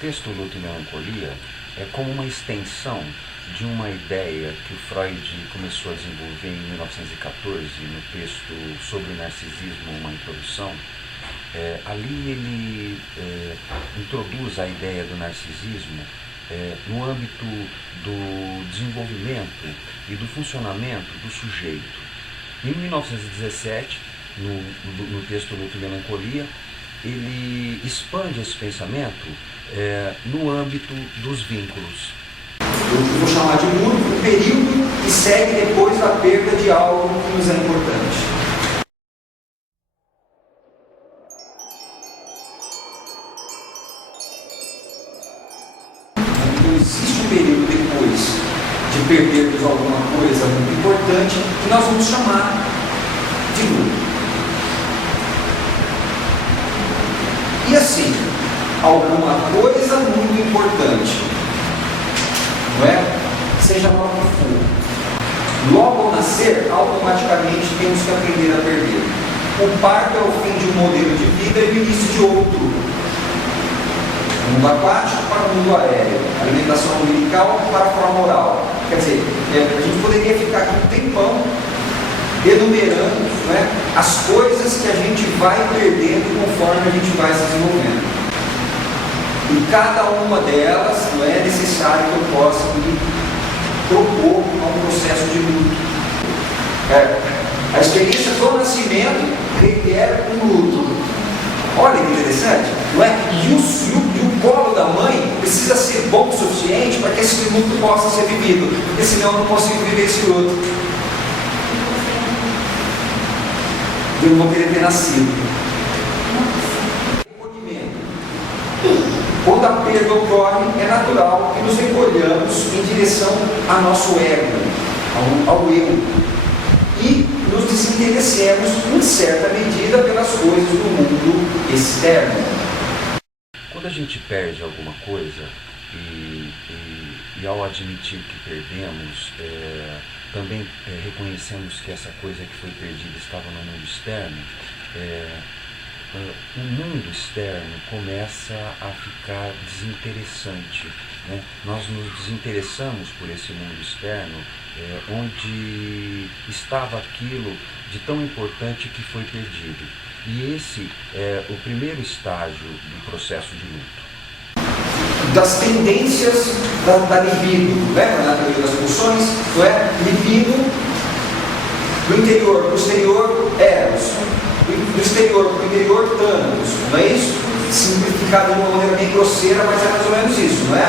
texto Luto e Melancolia é como uma extensão de uma ideia que o Freud começou a desenvolver em 1914, no texto Sobre o Narcisismo, uma introdução. Ali ele introduz a ideia do narcisismo no âmbito do desenvolvimento e do funcionamento do sujeito. Em 1917, no texto Luto e Melancolia, ele expande esse pensamento no âmbito dos vínculos. Eu vou chamar de luto o período que segue depois da perda de algo que nos é importante. Então existe um período depois de perdermos alguma coisa muito importante que nós vamos chamar de luto. E assim, alguma coisa muito importante, não é? Seja lá o que for. Logo ao nascer, automaticamente temos que aprender a perder. O parto é o fim de um modelo de vida e o início de outro. O mundo aquático para o mundo aéreo, alimentação umbilical para a forma oral. Quer dizer, a gente poderia ficar aqui um tempão enumerando, não é, as coisas que a gente vai perdendo conforme a gente vai se desenvolvendo. E cada uma delas não é necessário que eu possa me propor a um processo de luto. A experiência do nascimento requer um luto. Olha que interessante, não é? E o colo da mãe precisa ser bom o suficiente para que esse luto possa ser vivido, porque senão eu não consigo viver esse luto. Eu não vou querer ter nascido. Quando a perda ocorre, é natural que nos recolhamos em direção ao nosso ego, ao eu. E nos desinteressemos, em certa medida, pelas coisas do mundo externo. Quando a gente perde alguma coisa e ao admitir que perdemos, também reconhecemos que essa coisa que foi perdida estava no mundo externo, o mundo externo começa a ficar desinteressante, né? Nós nos desinteressamos por esse mundo externo, onde estava aquilo de tão importante que foi perdido. E esse é o primeiro estágio do processo de luto. Das tendências da libido, lembra na teoria das pulsões? Não é? Libido, do interior para o exterior, eros. Do exterior para o interior, tânatos. Não é isso? Simplificado de uma maneira bem grosseira, mas é mais ou menos isso, não é?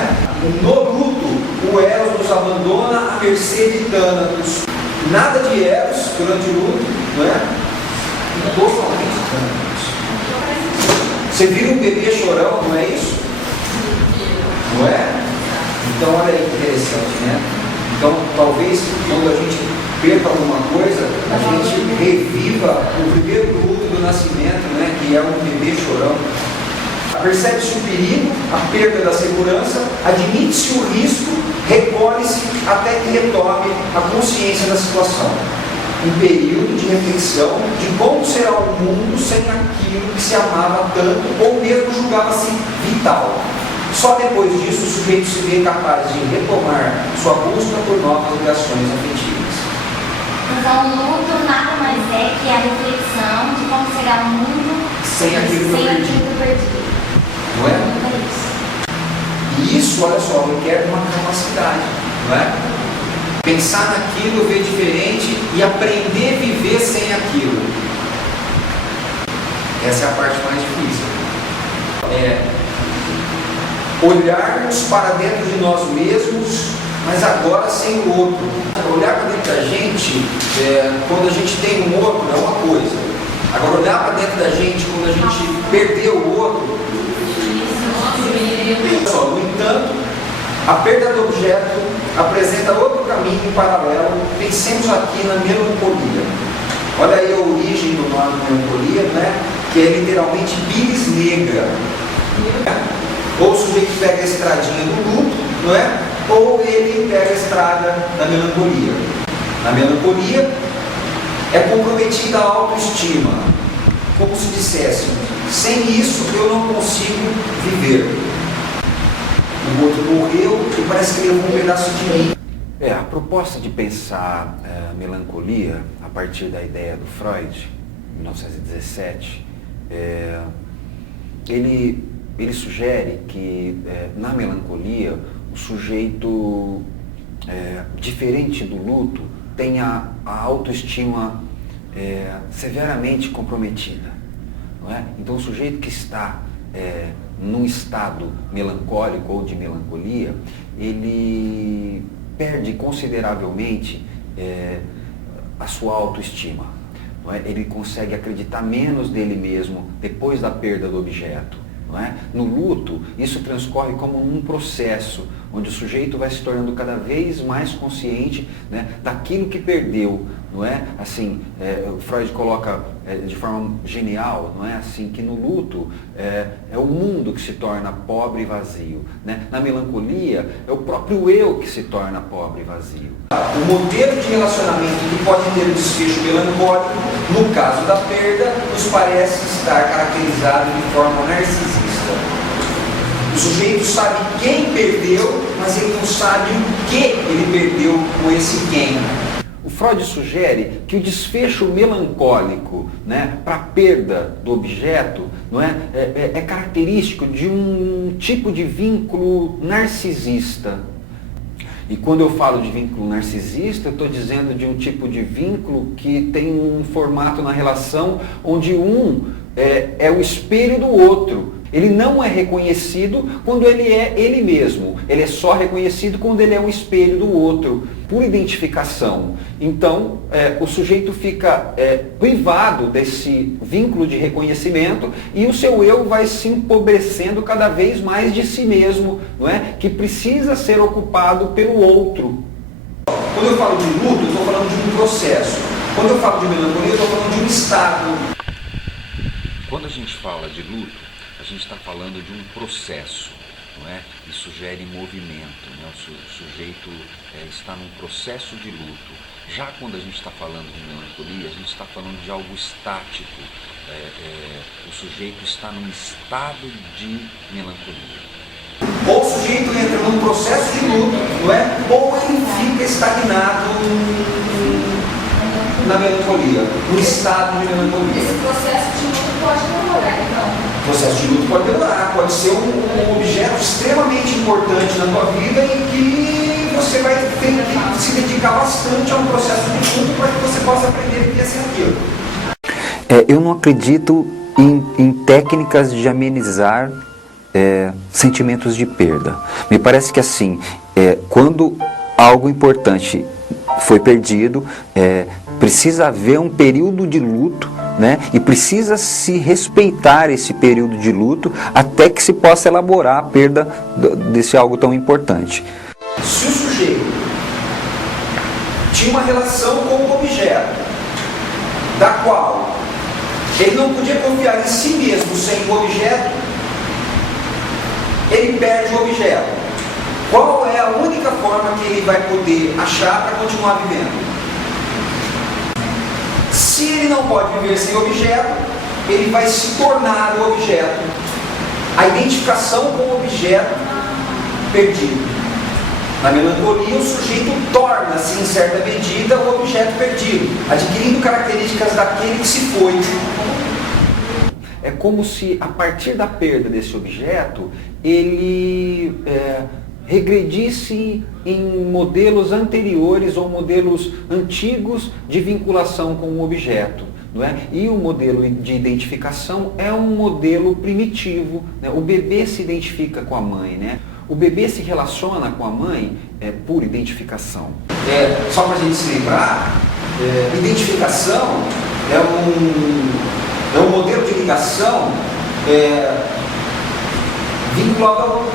No luto, o eros nos abandona à mercê de tânatos. Nada de eros durante o luto, não é? Totalmente tânatos. Você vira um bebê chorão, não é isso? Não é? Então olha aí que interessante, né? Então talvez quando a gente perca alguma coisa, a gente reviva o primeiro luto do nascimento, né? Que é um bebê chorão. Percebe-se o perigo, a perda da segurança, admite-se o risco, recolhe-se até que retome a consciência da situação. Um período de reflexão de como será o mundo sem aquilo que se amava tanto ou mesmo julgava-se vital. Só depois disso o sujeito se vê capaz de retomar sua busca por novas ligações afetivas. Então, o luto nada mais é que a reflexão de como será o mundo sem aquilo que eu perdi. Não é? E isso, olha só, requer uma capacidade, não é? Pensar naquilo, ver diferente e aprender a viver sem aquilo. Essa é a parte mais difícil. Olharmos para dentro de nós mesmos, mas agora sem o outro. Olhar para dentro da gente, quando a gente tem um outro, é uma coisa. Agora, olhar para dentro da gente, quando a gente perdeu o outro, no entanto, a perda do objeto apresenta outro caminho paralelo. Pensemos aqui na melancolia. Olha aí a origem do nome melancolia, né? Que é literalmente bilis negra. Ou o sujeito pega a estradinha do luto, não é? Ou ele pega a estrada da melancolia. Na melancolia é comprometida a autoestima, como se dissesse, sem isso eu não consigo viver. o outro morreu e parece que levou um pedaço de mim. A proposta de pensar melancolia a partir da ideia do Freud, em 1917, ele sugere que na melancolia o sujeito, diferente do luto, tem a autoestima severamente comprometida. Não é? Então o sujeito que está num estado melancólico ou de melancolia, ele perde consideravelmente a sua autoestima. Não é? Ele consegue acreditar menos dele mesmo depois da perda do objeto. Não é? No luto, isso transcorre como um processo, onde o sujeito vai se tornando cada vez mais consciente, né, daquilo que perdeu. Não é? Assim, o Freud coloca de forma genial, não é? Assim, que no luto é o mundo que se torna pobre e vazio. Né? Na melancolia, é o próprio eu que se torna pobre e vazio. O modelo de relacionamento que pode ter um desfecho melancólico, no caso da perda, nos parece estar caracterizado de forma narcisista. O sujeito sabe quem perdeu, mas ele não sabe o que ele perdeu com esse quem. O Freud sugere que o desfecho melancólico, né, para a perda do objeto, não é característico de um tipo de vínculo narcisista. E quando eu falo de vínculo narcisista, eu estou dizendo de um tipo de vínculo que tem um formato na relação onde um é o espelho do outro. Ele não é reconhecido quando ele é ele mesmo. Ele é só reconhecido quando ele é um espelho do outro, por identificação. Então, o sujeito fica privado desse vínculo de reconhecimento e o seu eu vai se empobrecendo cada vez mais de si mesmo, não é? Que precisa ser ocupado pelo outro. Quando eu falo de luto, eu estou falando de um processo. Quando eu falo de melancolia, eu estou falando de um estado. Quando a gente fala de luto, a gente está falando de um processo, não é? E sugere movimento, né? O sujeito está num processo de luto. Já quando a gente está falando de melancolia, a gente está falando de algo estático. O sujeito está num estado de melancolia. Ou o sujeito entra num processo de luto, não é? Ou ele fica estagnado na melancolia, no estado de melancolia. Esse processo de luto pode demorar, então. O processo de luto pode demorar, pode ser um objeto extremamente importante na tua vida e que você vai ter que se dedicar bastante a um processo de luto para que você possa aprender o que é ser aquilo. Eu não acredito em técnicas de amenizar sentimentos de perda. Me parece que assim, quando algo importante foi perdido, precisa haver um período de luto, né? E precisa se respeitar esse período de luto até que se possa elaborar a perda desse algo tão importante. Se o sujeito tinha uma relação com o objeto, da qual ele não podia confiar em si mesmo sem o objeto, ele perde o objeto. Qual é a única forma que ele vai poder achar para continuar vivendo? Se ele não pode viver sem objeto, ele vai se tornar o objeto. A identificação com o objeto perdido. Na melancolia, o sujeito torna-se, em certa medida, o objeto perdido, adquirindo características daquele que se foi. É como se, a partir da perda desse objeto, ele regredisse em modelos anteriores ou modelos antigos de vinculação com o objeto. Não é? E o modelo de identificação é um modelo primitivo. Né? O bebê se identifica com a mãe. Né? O bebê se relaciona com a mãe por identificação. Só para a gente se lembrar, identificação é um modelo de ligação vinculado ao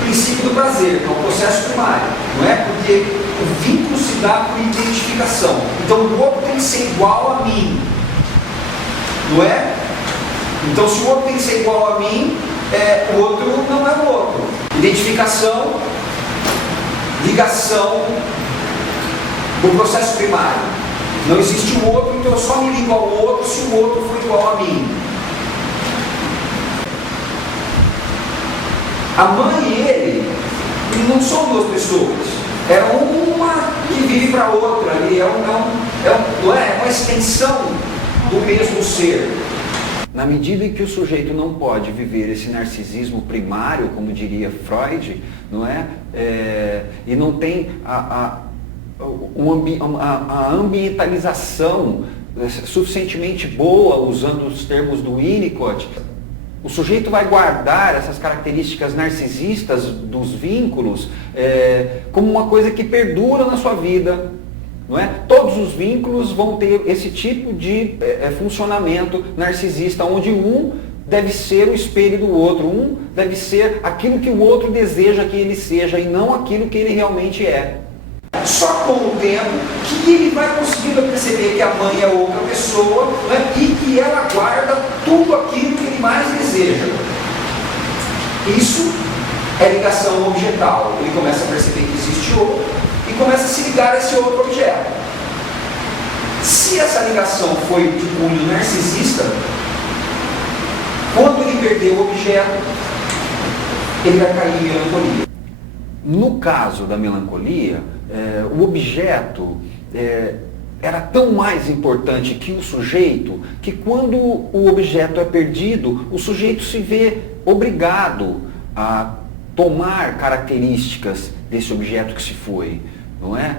princípio do prazer, que é o processo primário, não é? Porque o vínculo se dá por identificação. Então o outro tem que ser igual a mim, não é? Então se o outro tem que ser igual a mim, o outro não é o outro. Identificação, ligação do processo primário. Não existe o outro, então eu só me ligo ao outro se o outro for igual a mim. A mãe e ele E não são duas pessoas. É uma que vive para a outra ali, é uma extensão do mesmo ser. Na medida em que o sujeito não pode viver esse narcisismo primário, como diria Freud, não é? E não tem a ambientalização suficientemente boa, usando os termos do Winnicott, o sujeito vai guardar essas características narcisistas dos vínculos como uma coisa que perdura na sua vida. Não é? Todos os vínculos vão ter esse tipo de funcionamento narcisista, onde um deve ser o espelho do outro, um deve ser aquilo que o outro deseja que ele seja e não aquilo que ele realmente é. Só com o tempo que ele vai conseguindo perceber que a mãe é outra pessoa, né, e que ela guarda tudo aquilo que ele mais deseja. Isso é ligação objetal. Ele começa a perceber que existe outro e começa a se ligar a esse outro objeto. Se essa ligação foi de cunho narcisista, quando ele perder o objeto, ele vai cair em melancolia. No caso da melancolia, o objeto era tão mais importante que o sujeito, que quando o objeto é perdido, o sujeito se vê obrigado a tomar características desse objeto que se foi, não é?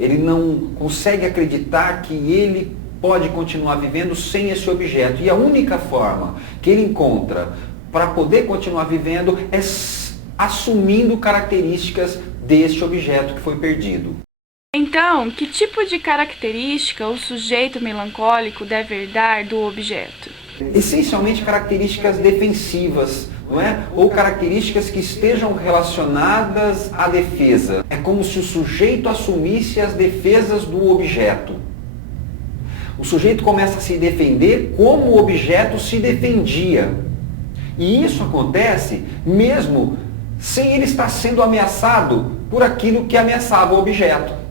Ele não consegue acreditar que ele pode continuar vivendo sem esse objeto. E a única forma que ele encontra para poder continuar vivendo é assumindo características deste objeto que foi perdido. Então, que tipo de característica o sujeito melancólico deve herdar do objeto? Essencialmente características defensivas, não é? Ou características que estejam relacionadas à defesa. É como se o sujeito assumisse as defesas do objeto. O sujeito começa a se defender como o objeto se defendia. E isso acontece mesmo sem ele estar sendo ameaçado por aquilo que ameaçava o objeto.